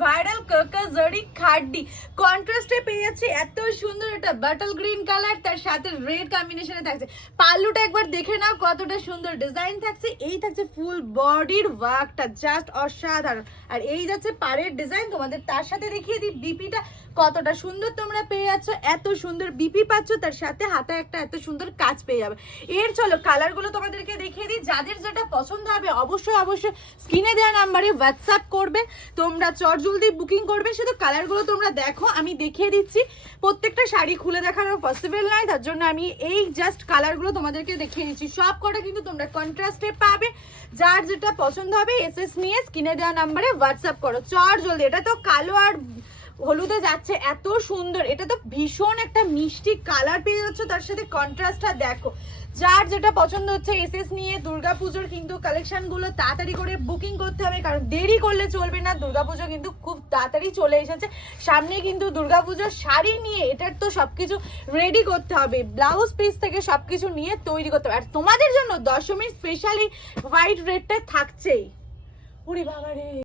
Viral কাকা জরি খাড্ডি কন্ট্রাস্টে পেয়ে যাচ্ছে এত সুন্দর এটা বাটল গ্রিন কালার, তার সাথে রেড কম্বিনেশনে থাকছে। পাল্লুটা একবার দেখে নাও কতটা সুন্দর ডিজাইন থাকছে। এই থাকছে ফুল বডির ওয়ার্কটা, জাস্ট অসাধারণ। আর এই যাচ্ছে পাড়ের ডিজাইন, তোমাদের তার সাথে দেখিয়ে দিই বিপিটা কতটা সুন্দর তোমরা পেয়ে যাচ্ছ। এত সুন্দর বিপি পাচ্ছ, তার সাথে হাতে একটা এত সুন্দর কাজ পেয়ে যাবে। এর চলো কালারগুলো তোমাদেরকে দেখিয়ে দিই। যাদের যেটা পছন্দ হবে অবশ্যই অবশ্যই স্ক্রিনে দেওয়া নাম্বারে হোয়াটসঅ্যাপ করবে, তোমরা চটজলদি বুকিং করবে। শুধু কালারগুলো তোমরা দেখো, আমি দেখিয়ে দিচ্ছি। প্রত্যেকটা শাড়ি খুলে দেখানো পসিবল নয়, তার জন্য আমি এই জাস্ট কালারগুলো তোমাদেরকে দেখিয়ে দিচ্ছি। সব কটা কিন্তু তোমরা কন্ট্রাস্টে পাবে। যার যেটা পছন্দ হবে এসএস নিয়ে স্ক্রিনে দেওয়া নাম্বারে হোয়াটসঅ্যাপ করো চটজলদি। এটা তো কালো আর হলুদে যাচ্ছে, এত সুন্দর। এটা তো ভীষণ একটা মিষ্টি কালার পেয়ে যাচ্ছে, তার সাথে কন্ট্রাস্টটা দেখো। যার যেটা পছন্দ হচ্ছে এসএস নিয়ে দুর্গাপুজোর কিন্তু কালেকশন গুলো তাড়াতাড়ি করে বুকিং করতে হবে, কারণ দেরি করলে চলবে না। দুর্গাপুজো কিন্তু খুব তাড়াতাড়ি চলে এসেছে সামনে, কিন্তু দুর্গাপুজোর শাড়ি নিয়ে এটার তো সবকিছু রেডি করতে হবে, ব্লাউজ পিস থেকে সবকিছু নিয়ে তৈরি করতে হবে। আর তোমাদের জন্য দশমীর স্পেশালি হোয়াইট রেডটা থাকছেই। ওরে বাবা রে।